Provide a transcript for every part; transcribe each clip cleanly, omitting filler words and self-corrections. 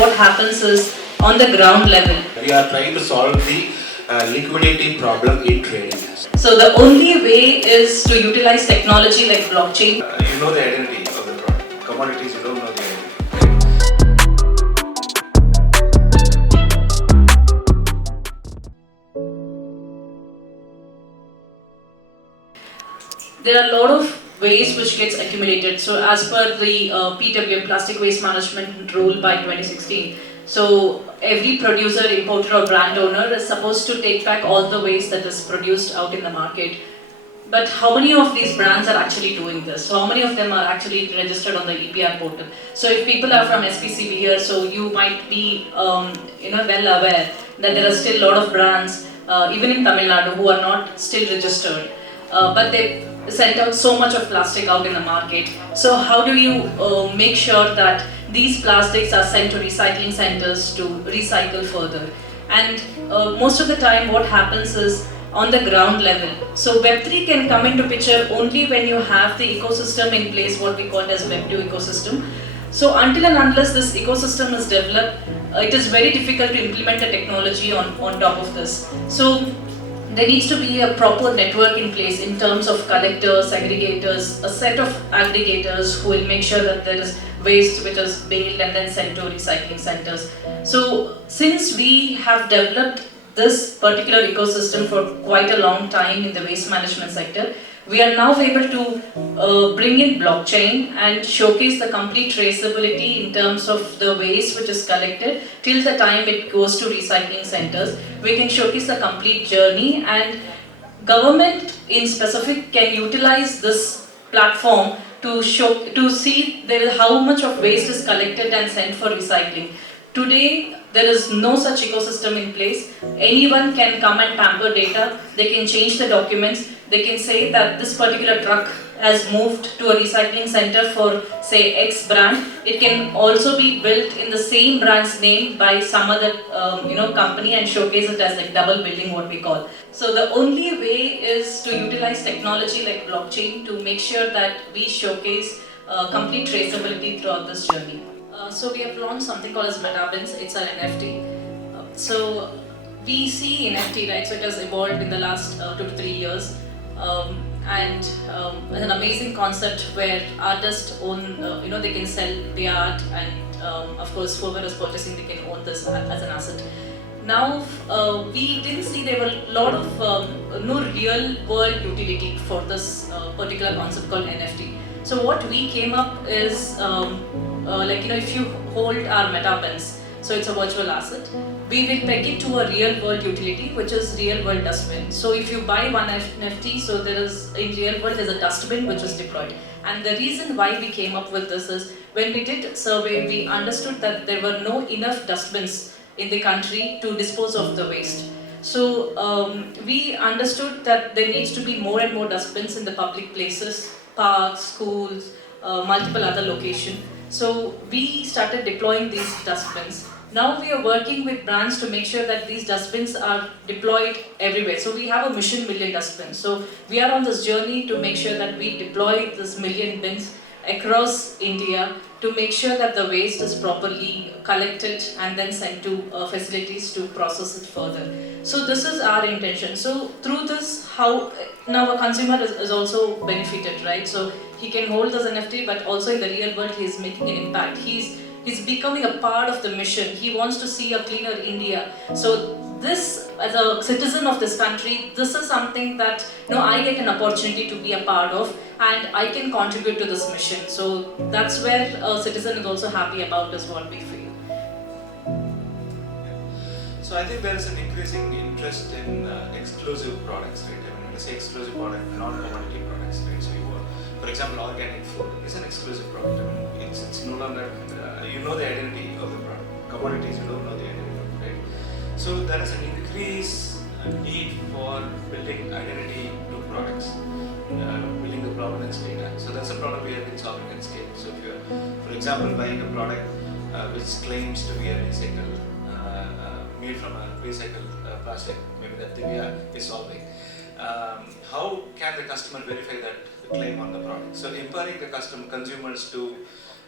what happens is on the ground level. We are trying to solve the liquidity problem in trading. So the only way is to utilize technology like blockchain. You know the identity of the product. Commodities, you don't know the identity. There are a lot of waste which gets accumulated. So as per the PW, Plastic Waste Management Rule by 2016, so every producer, importer or brand owner is supposed to take back all the waste that is produced out in the market. But how many of these brands are actually doing this? So how many of them are actually registered on the EPR portal? So if people are from SPCB here, so you might be well aware that there are still a lot of brands, even in Tamil Nadu, who are not still registered. But they sent out so much of plastic out in the market. So how do you make sure that these plastics are sent to recycling centers to recycle further? And most of the time what happens is on the ground level. So Web3 can come into picture only when you have the ecosystem in place, what we call as Web2 ecosystem. So until and unless this ecosystem is developed, it is very difficult to implement the technology on top of this. So there needs to be a proper network in place in terms of collectors, aggregators, a set of aggregators who will make sure that there is waste which is baled and then sent to recycling centers. So since we have developed this particular ecosystem for quite a long time in the waste management sector, we are now able to bring in blockchain and showcase the complete traceability in terms of the waste which is collected till the time it goes to recycling centers. We can showcase the complete journey, and government in specific can utilize this platform to see how much of waste is collected and sent for recycling. Today, there is no such ecosystem in place. Anyone can come and tamper data, they can change the documents, they can say that this particular truck has moved to a recycling center for say X brand. It can also be built in the same brand's name by some other company and showcase it as like double billing, what we call. So the only way is to utilize technology like blockchain to make sure that we showcase complete traceability throughout this journey. So we have launched something called as MetaBins. It's an NFT. So we see NFT, right? So it has evolved in the last 2 to 3 years, and an amazing concept where artists own, they can sell the art, and of course whoever is purchasing, they can own this as an asset. Now we didn't see there were a lot of no real world utility for this particular concept called NFT. So what we came up is if you hold our MetaBins, so it's a virtual asset, we will peg it to a real world utility, which is real world dustbin. So if you buy one NFT, so there is, in real world, there's a dustbin which is deployed. And the reason why we came up with this is, when we did survey, we understood that there were no enough dustbins in the country to dispose of the waste. So we understood that there needs to be more and more dustbins in the public places, parks, schools, multiple other locations. So we started deploying these dustbins. Now we are working with brands to make sure that these dustbins are deployed everywhere. So we have a mission million dustbins. So we are on this journey to make sure that we deploy this million bins across India to make sure that the waste is properly collected and then sent to facilities to process it further. So this is our intention. So through this, how now a consumer is also benefited, right? So he can hold this NFT, but also in the real world he is making an impact. He's becoming a part of the mission. He wants to see a cleaner India. So this, as a citizen of this country, this is something that I get an opportunity to be a part of, and I can contribute to this mission. So that's where a citizen is also happy about, is what we feel. So I think there is an increasing interest in exclusive products, right? I mean, when I say exclusive product, non-commodity products, right? So for example, organic food is an exclusive product. I mean, it's no longer, you know the identity of the product. Commodities, you don't know the identity of it, right? So there is an increased need for building identity to products, building the provenance data. So that's a problem we have been solving at scale. So if you're, for example, buying a product which claims to be a recycled, made from a recycled plastic, maybe that Divya is solving, how can the customer verify that claim on the product? So empowering the consumers to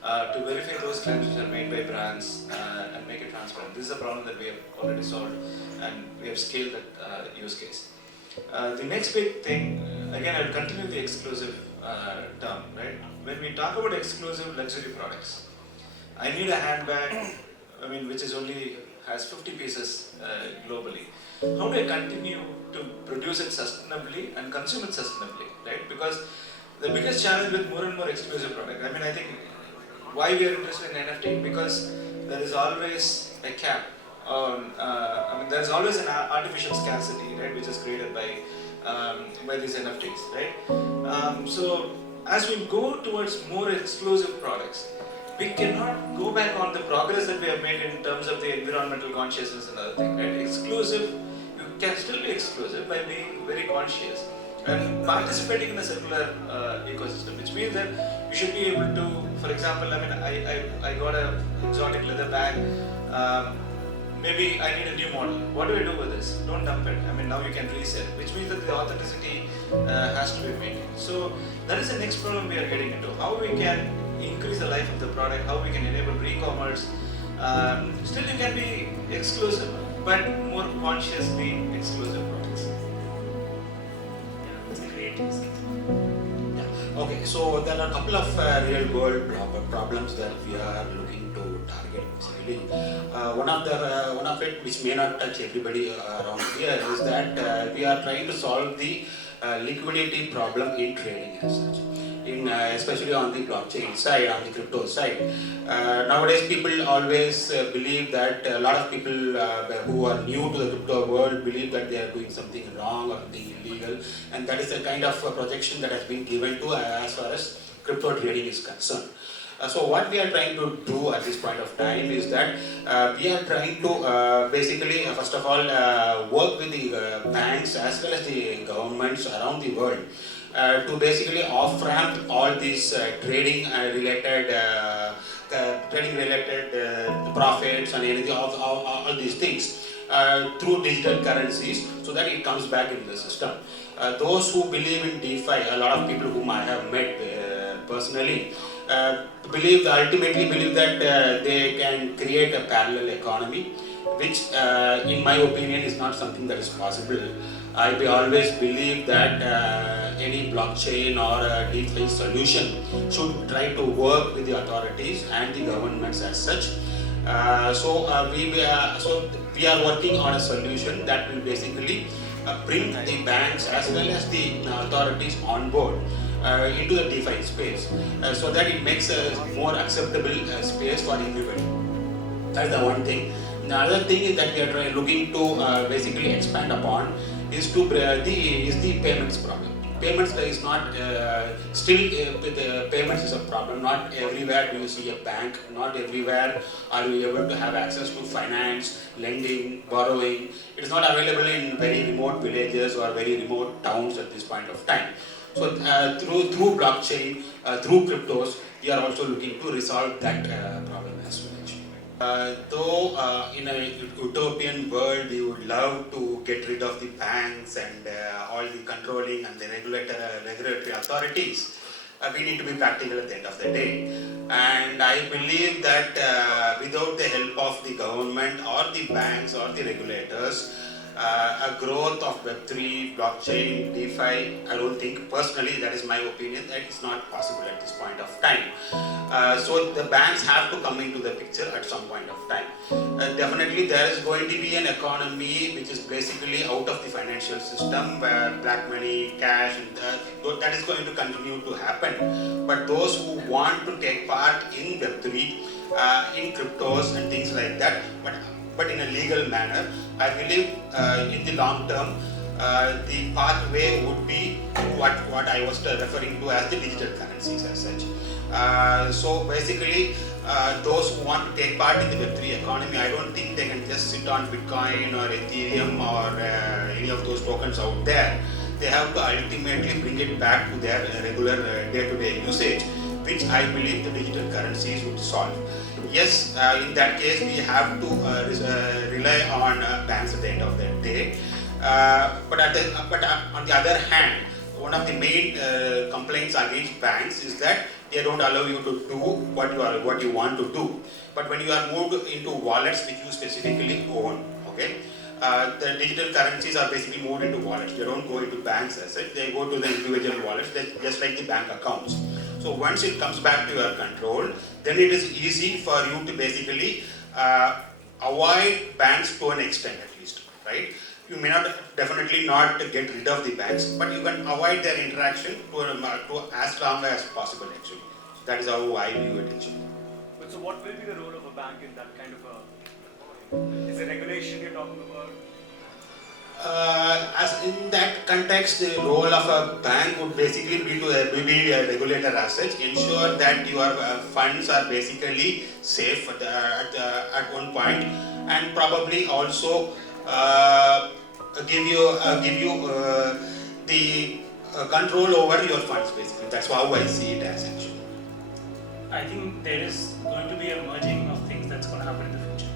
verify those claims which are made by brands and transparent. This is a problem that we have already solved and we have scaled that use case. The next big thing, again I will continue the exclusive term, right? When we talk about exclusive luxury products, I need a handbag, which is only has 50 pieces globally. How do I continue to produce it sustainably and consume it sustainably, right? Because the biggest challenge with more and more exclusive product, I think why we are interested in NFT, because there is always a cap on, there is always an artificial scarcity, right, which is created by these NFTs, right? So as we go towards more exclusive products, we cannot go back on the progress that we have made in terms of the environmental consciousness and other things, right? Exclusive, you can still be exclusive by being very conscious and participating in a circular ecosystem, which means that you should be able to, for example, I got a exotic leather bag, maybe I need a new model. What do I do with this? Don't dump it. Now you can resell, which means that the authenticity has to be maintained. So that is the next problem we are getting into. How we can increase the life of the product, how we can enable re-commerce. Still you can be exclusive, but more consciously exclusive products. Yeah, that's a great insight. Yeah. Okay, so there are a couple of real world problems that we are looking to target. Basically, one of it which may not touch everybody around here is that we are trying to solve the liquidity problem in trading as such. Especially on the blockchain side, on the crypto side. Nowadays, people always believe that a lot of people who are new to the crypto world believe that they are doing something wrong or something illegal, and that is the kind of projection that has been given to as far as crypto trading is concerned. So what we are trying to do at this point of time is that we are trying to basically, first of all, work with the banks as well as the governments around the world to basically off-ramp all these trading related profits and anything, all these things through digital currencies, so that it comes back into the system. Those who believe in DeFi, a lot of people whom I have met personally, ultimately believe that they can create a parallel economy, which in my opinion is not something that is possible. I always believe that any blockchain or a DeFi solution should try to work with the authorities and the governments as such. So we are working on a solution that will basically bring the banks as well as the authorities on board into the DeFi space, so that it makes a more acceptable space for everybody. That's the one thing. The other thing is that we are looking to basically expand upon is the payments problem. Payments is not the payments is a problem. Not everywhere do you see a bank. Not everywhere are you able to have access to finance, lending, borrowing. It is not available in very remote villages or very remote towns at this point of time. So through blockchain, through cryptos, we are also looking to resolve that problem as well. Though in a utopian world, we would love to get rid of the banks and all the controlling and the regulatory authorities, we need to be practical at the end of the day. And I believe that without the help of the government or the banks or the regulators, a growth of Web3, blockchain, DeFi, I don't think, personally, that is my opinion, that is not possible at this point of time. So the banks have to come into the picture at some point of time. Definitely there is going to be an economy which is basically out of the financial system, where black money, cash, and that is going to continue to happen. But those who want to take part in Web3, in cryptos and things like that, but in a legal manner, I believe in the long term, the pathway would be what I was referring to as the digital currencies as such. So basically, those who want to take part in the Web3 economy, I don't think they can just sit on Bitcoin or Ethereum or any of those tokens out there. They have to ultimately bring it back to their regular day-to-day usage, which I believe the digital currencies would solve. Yes, in that case, we have to rely on banks at the end of the day. But on the other hand, one of the main complaints against banks is that they don't allow you to do what you want to do. But when you are moved into wallets which you specifically own, okay, the digital currencies are basically moved into wallets. They don't go into banks as such. They go to the individual wallets, just like the bank accounts. So once it comes back to your control, then it is easy for you to basically avoid banks to an extent at least, right? You may not definitely not get rid of the banks, but you can avoid their interaction to as long as possible actually. So that is how I view it actually. But so what will be the role of a bank in that kind of a, is it regulation you're talking about? As in that context, the role of a bank would basically be to be a regulator as such, ensure that your funds are basically safe at one point, and probably also give you the control over your funds basically. That's how I see it as actually. I think there is going to be a merging of things that's going to happen in the future.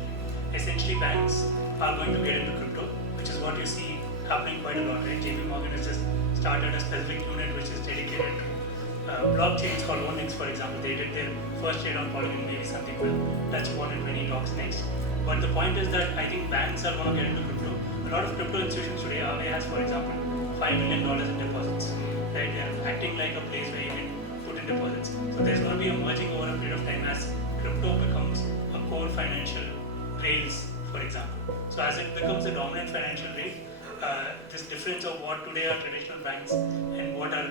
Essentially, banks are going to get into crypto, which is what you see happening quite a lot, right? JP Morgan has just started a specific unit which is dedicated to blockchains called Onyx, for example. They did their first trade on Polygon, maybe something we'll touch upon it when he talks next. But the point is that I think banks are going to get into crypto. A lot of crypto institutions today, RBI has, for example, $5 million in deposits, right? They are acting like a place where you can put in deposits. So there's going to be a merging over a period of time as crypto becomes a core financial rails, for example. So as it becomes a dominant financial rail, this difference of what today are traditional banks and what are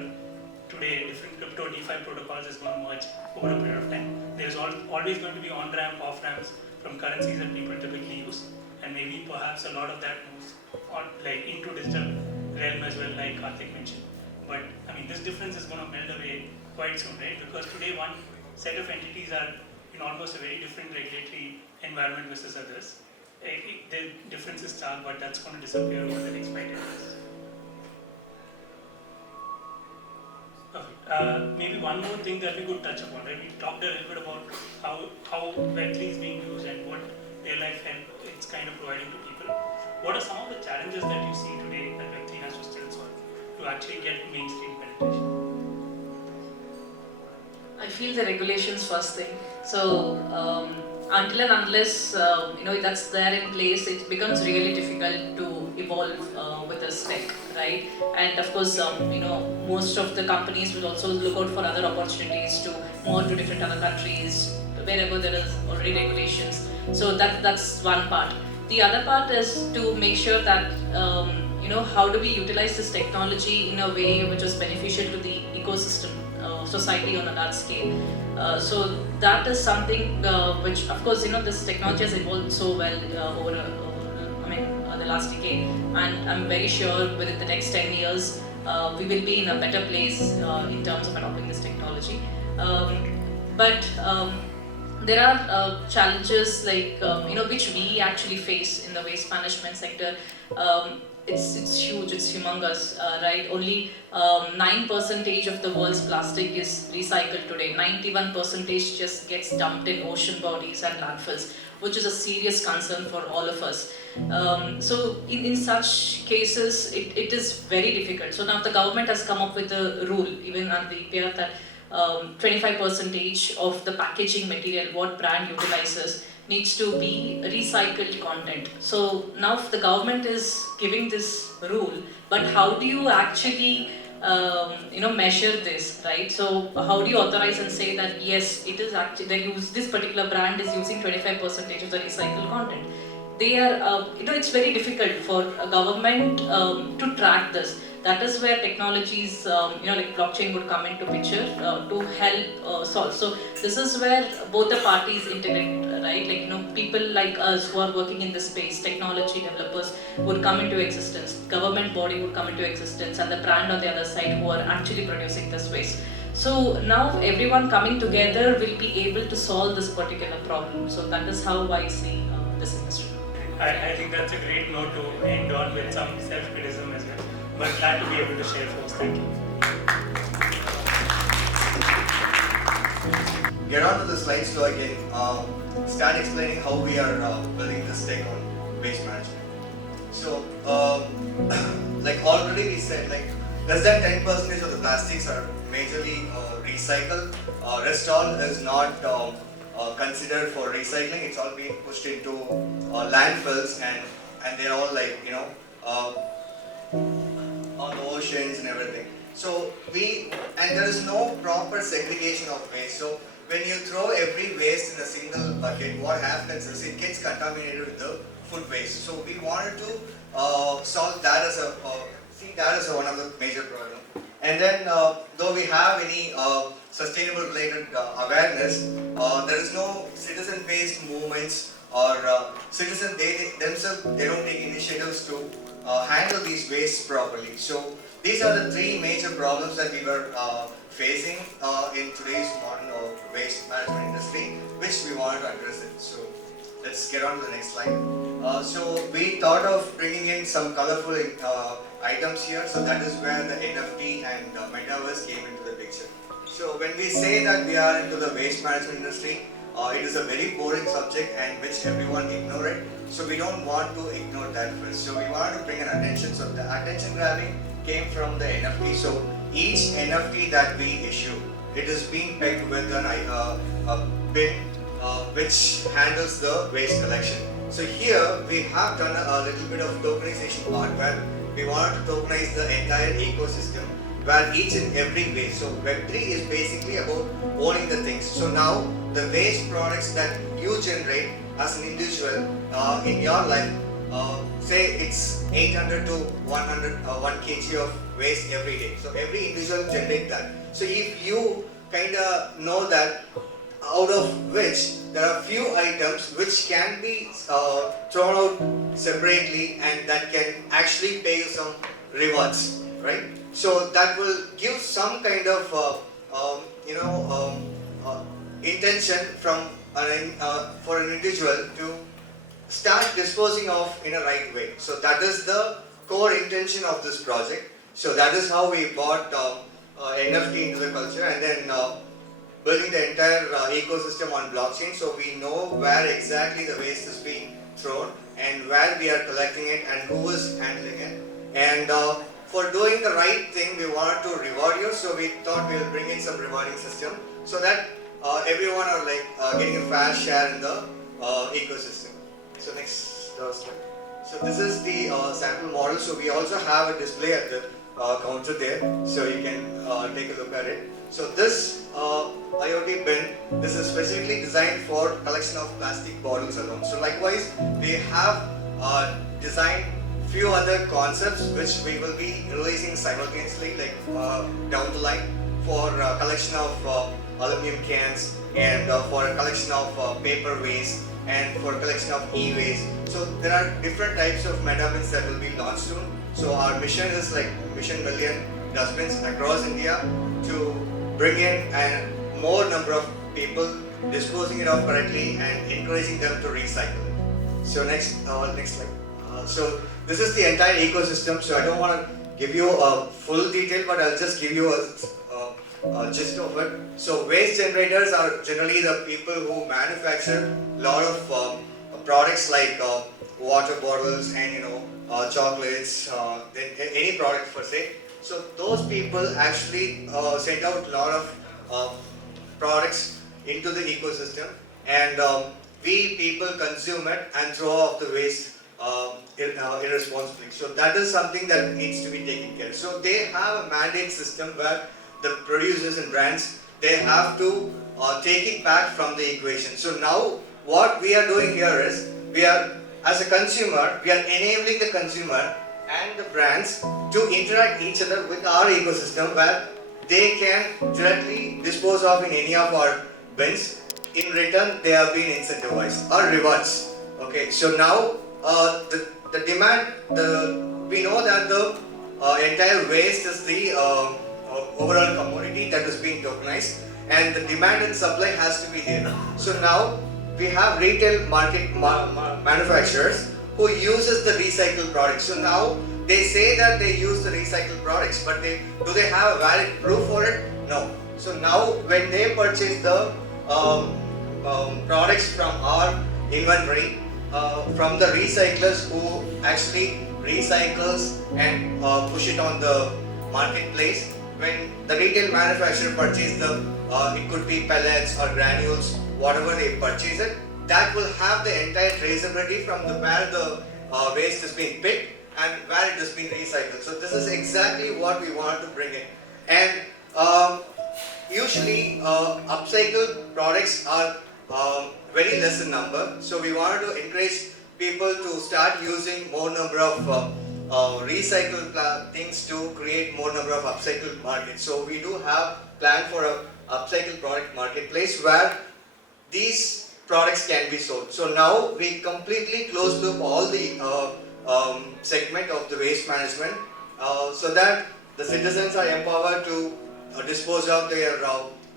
today different crypto DeFi protocols is going to merge over a period of time. There's always going to be on-ramp, off-ramps from currencies that people typically use, and maybe perhaps a lot of that moves on, like into digital realm as well, like Karthik mentioned. But I mean, this difference is going to melt away quite soon, right? Because today one set of entities are in almost a very different regulatory environment versus others. The difference is stark, but that's going to disappear over the next 5 years. Perfect. Maybe one more thing that we could touch upon, right? We talked a little bit about how Web3 is being used and what real life help it's kind of providing to people. What are some of the challenges that you see today that Web3 has to still solve to actually get mainstream penetration? I feel the regulations first thing. So until and unless that's there in place, it becomes really difficult to evolve with this tech, right? And of course, most of the companies will also look out for other opportunities to move to different other countries wherever there is already regulations. So that's one part. The other part is to make sure that how do we utilize this technology in a way which is beneficial to the ecosystem, society on a large scale. So that is something which, of course, this technology has evolved so well over the last decade, and I'm very sure within the next 10 years we will be in a better place in terms of adopting this technology. But there are challenges like which we actually face in the waste management sector. It's huge, it's humongous, right? Only 9% of the world's plastic is recycled today. 91% just gets dumped in ocean bodies and landfills, which is a serious concern for all of us. So in such cases, it is very difficult. So now the government has come up with a rule, even on the EPR, that 25% of the packaging material, what brand utilizes, needs to be recycled content. So now the government is giving this rule, but how do you actually measure this, right? So how do you authorize and say that yes, it is actually this particular brand is using 25% of the recycled content? They are, it's very difficult for a government to track this. That is where technologies, like blockchain would come into picture to help solve. So this is where both the parties integrate, right? Like, people like us who are working in this space, technology developers would come into existence, government body would come into existence, and the brand on the other side who are actually producing this waste. So now everyone coming together will be able to solve this particular problem. So that is how I see this industry. I think that's a great note to end on with some self-criticism as well. But glad to be able to share, folks. Thank you. Get on to the slides to again start explaining how we are building this tech on waste management. So, like already we said, like less than 10% of the plastics are majorly recycled. Rest all is not considered for recycling. It's all being pushed into landfills, and they're all like, you know, on the oceans and everything. So there is no proper segregation of waste. So when you throw every waste in a single bucket, what happens is it gets contaminated with the food waste. So we wanted to solve that as one of the major problems. And then though we have any sustainable related awareness, there is no citizen-based movements or citizens themselves, they don't take initiatives to handle these wastes properly. So these are the three major problems that we were facing in today's modern waste management industry, which we wanted to address it. So let's get on to the next slide. So we thought of bringing in some colorful items here. So that is where the NFT and metaverse came into the picture. So when we say that we are into the waste management industry, it is a very boring subject and which everyone ignore it. So we don't want to ignore that first. So we want to bring an attention. So the attention grabbing came from the NFT. So each NFT that we issue, it is being pegged with a bin which handles the waste collection. So here we have done a little bit of tokenization part where we want to tokenize the entire ecosystem where each and every waste. So Web3 is basically about owning the things. So now the waste products that you generate as an individual in your life, say it's 800 to 1 kg of waste every day. So every individual generate that. So if you kind of know that out of which there are few items which can be thrown out separately and that can actually pay you some rewards, right? So that will give some kind of intention from for an individual to start disposing of in a right way. So that is the core intention of this project. So that is how we brought NFT into the culture, and then building the entire ecosystem on blockchain, so we know where exactly the waste is being thrown and where we are collecting it and who is handling it. And for doing the right thing, we wanted to reward you, so we thought we will bring in some rewarding system so that everyone are like getting a fair share in the ecosystem. So next slide. So this is the sample model. So we also have a display at the counter there, so you can take a look at it. So this IoT bin, this is specifically designed for collection of plastic bottles alone. So likewise, we have designed few other concepts which we will be releasing simultaneously, like down the line, for collection of aluminum cans, and for a collection of paper waste, and for collection of e-waste. So there are different types of meta bins that will be launched soon. So our mission is like mission million dustbins across India to bring in a more number of people disposing it off correctly and encouraging them to recycle it. So next slide. So this is the entire ecosystem. So I don't want to give you a full detail, but I'll just give you a gist of it. So waste generators are generally the people who manufacture a lot of products like water bottles and chocolates, any product per se. So those people actually send out a lot of products into the ecosystem, and we people consume it and throw off the waste irresponsibly. So that is something that needs to be taken care of. So they have a mandate system where the producers and brands, they have to take it back from the equation. So now what we are doing here is, we are, as a consumer, we are enabling the consumer and the brands to interact each other with our ecosystem, where they can directly dispose of in any of our bins. In return, they are being incentivized or rewards. Okay, so now the demand, we know that the entire waste is the overall commodity that is being tokenized, and the demand and supply has to be there. So now we have retail market manufacturers who uses the recycled products. So now they say that they use the recycled products, but do they have a valid proof for it? No. So now when they purchase the products from our inventory, from the recyclers who actually recycles and push it on the marketplace. When the retail manufacturer purchases it could be pellets or granules, whatever they purchase it, that will have the entire traceability from where the waste is being picked and where it has been recycled. So this is exactly what we want to bring in. And usually upcycled products are very less in number, so we wanted to encourage people to start using more number of recycled things to create more number of upcycled markets. So we do have plan for a upcycled product marketplace where these products can be sold. So now we completely close loop all the segment of the waste management so that the citizens are empowered to dispose of their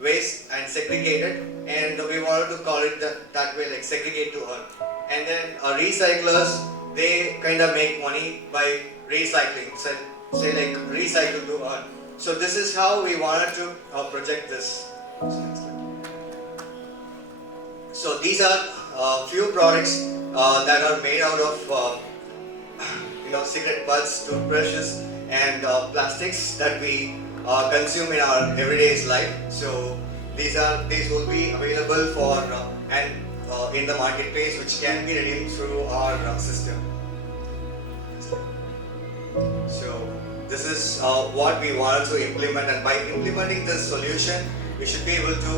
waste and segregate it, and we wanted to call it that way, like segregate to earn. And then recyclers, they kind of make money by recycling, so say like recycle to earn. So this is how we wanted to project this. So these are few products that are made out of cigarette butts, toothbrushes, and plastics that we consume in our everyday life. So these will be available for in the marketplace, which can be redeemed through our system. So this is what we wanted to implement, and by implementing this solution, we should be able to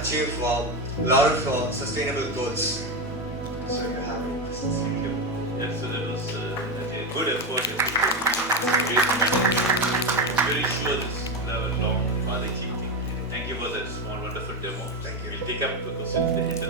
achieve a lot of sustainable goals. So you have it. Yes, so that was a good effort. I'm very sure this will have a long, rather key thing. Thank you for that small, wonderful demo. Thank you. We'll take up the question in the